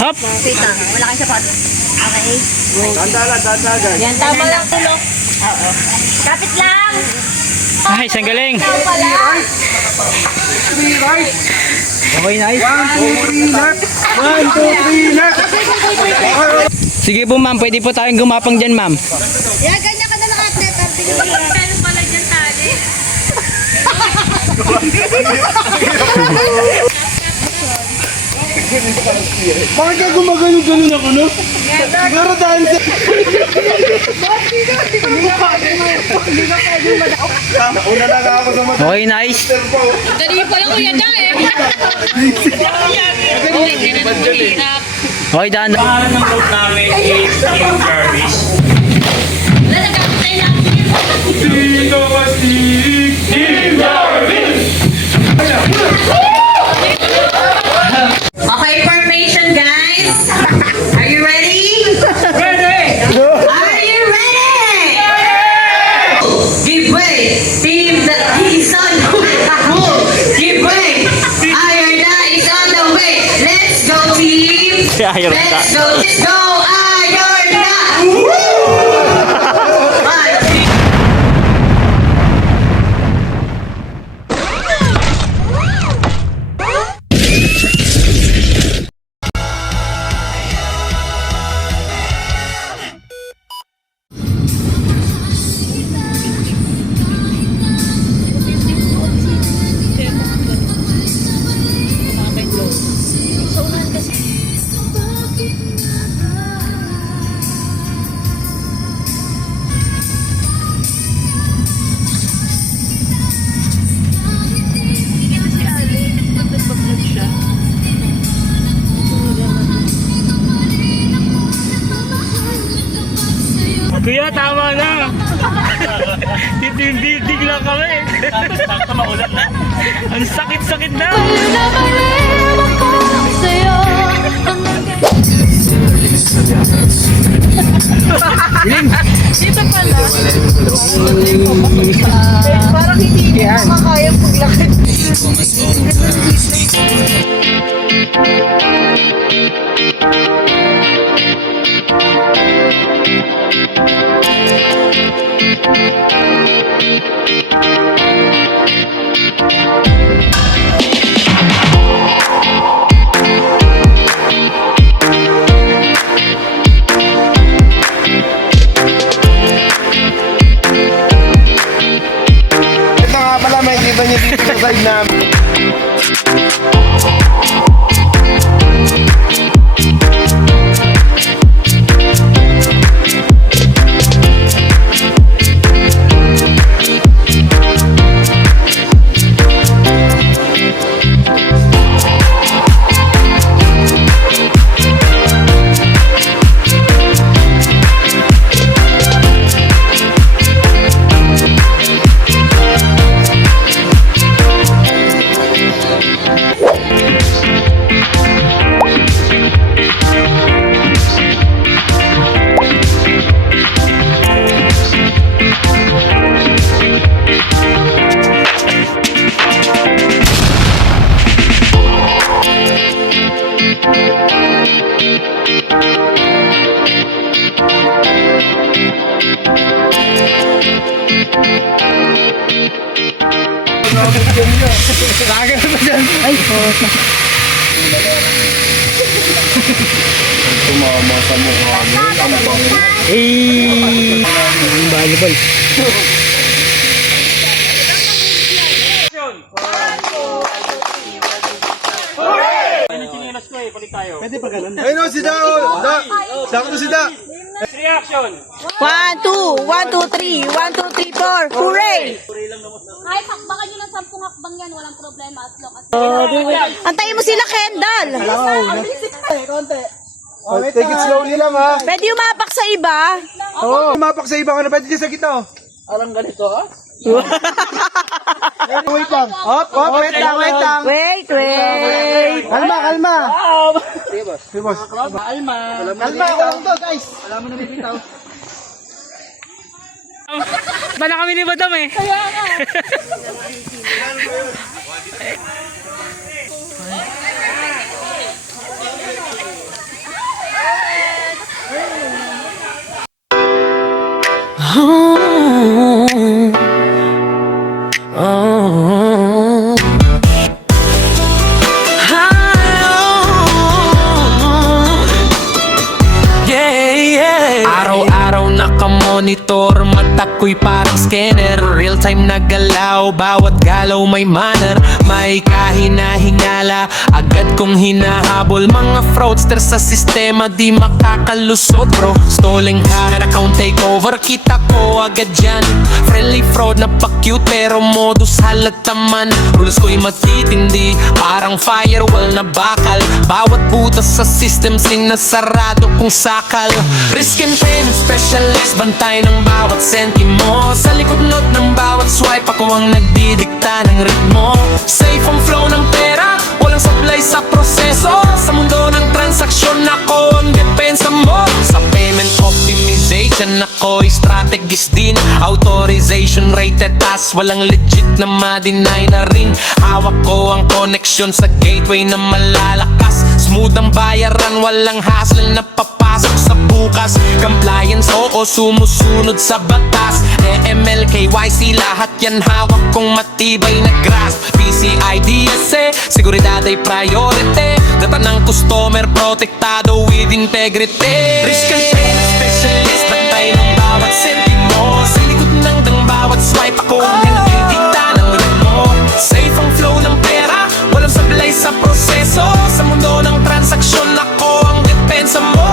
Hop. Wait lang. Wala kang sapatos. Okay. Tanda guys. Yan, tama lang tulog. Oo. Kapit lang. Ay, isang galing. Ikaw pala. Three right. Okay, nice. 1, 2, 3 left. 1, 2, 3 left. Sige po ma'am, pwede po tayong gumapang dyan ma'am. Yan, ganyan ka na lang atlet. Pero pala dyan tali. Bakit ka gumagano-gano ako, no? Siguro dahil sa... Nauna na nga ako sa mga... Okay, nice. Dali pala kuya na eh. Okay, daan. Pangalan ng boat namin is Team Jarvis. Wala, nagkakatay lang. Dito Mastig! Team Jarvis! Okay, formation, guys. Are you ready? Ready! Are you ready? Give way. Team that is on the way. Give way. Ayarda is on the way. Let's go, team. Ayarda. Let's go. Let's go, Ayarda. One, two. Kuya, tama na. Titindig lang kami. Sakto maulan na. Ang sakit-sakit na. Dito pala. Parang hindi ko makakaya paglakad. Ito nga pala, may kita niyo dito sa side namin. Tumama sa mukha mo. Ang bango. Eh, volleyball. Ayun o, si Dao! Sakto si Da! Reaction! 1, 2, 1, 2, 3, 1, 2, 3, 4. Hooray! Kahit hakbakan nyo ng 10 hakbang yan, walang problema as long as... Antayin mo sila, Kendall. Oh, take it slowly lang ha. Pwede umapak sa iba. Oo. Mapak sa iba ka na. Pwede ka sa gitna. Alang ganito ha? Wait lang. Hop, hop. Wait lang, wait lang. Wait. Kalma, kalma. Hey, boss. Kalma. Kalma ako lang to, guys. Alam mo na may bitaw. Bala kami ni Madam eh. monitor, mata ko'y parang scanner. Real time na galaw, bawat galaw may manner. May kahina-hingala, agad kong hinahabol. Mga fraudster sa sistema, di makakalusot bro. Stalling ka, account takeover, kita ko agad yan. Friendly fraud na pa-cute, pero modus halata man. Rules ko'y matitindi, parang firewall na bakal. Bawat butas sa system, sinasarado kong sakal. Risk and payment specialist, bantay ng bawat sentimo. Sa likod note ng bawat swipe, ako ang nagdidikta ng ritmo. Safe ang flow ng pera, walang supply sa proseso. Sa mundo ng transaksyon, ako ang depensa mo. Sa payment optimization, ako'y strategist din. Authorization rated task, walang legit na ma-deny na rin. Hawak ko ang connection sa gateway na malalakas. Smooth ang bayaran, walang hassle na papasok sa bukas. Compliance, oo, sumusunod sa batas. AML, KYC, lahat yan hawak kong matibay na grasp. PCI DSA, seguridad ay priority. Data ng customer, protektado with integrity. Risk and payment specialist, bantay ng bawat sentimo. Sa likod ng bawat swipe, ako ang nagdidikta ng ritmo. Safe ang flow ng pera, walang sablay sa proseso. Sa mundo ng transaksyon, ako ang depensa mo.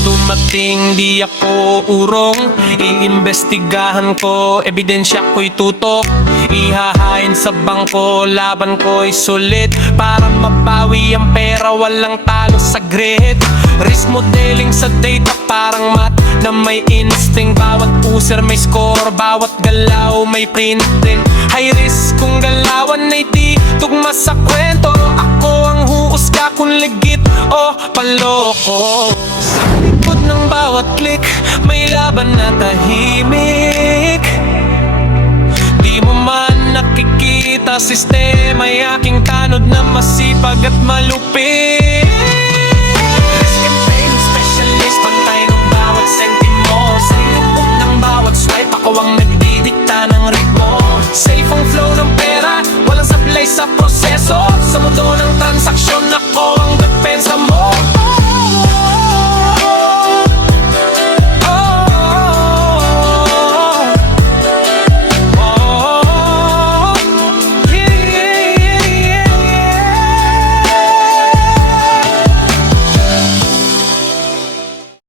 Dumating, di ako urong. Iimbestigahan ko, ebidensya ko'y tutok. Ihahain sa bangko, laban ko'y sulit. Para mabawi ang pera, walang talo sa grid. Risk modeling sa data, parang math na may instinct. Bawat user may score, bawat galaw may printing. High risk kung galawan ay di tugma sa kwento. Ako ang huusga kung legit o paloko. Sa likod ng bawat click, may laban na tahimik. Di mo man nakikita, sistema ay aking tanod na masipag at malupit.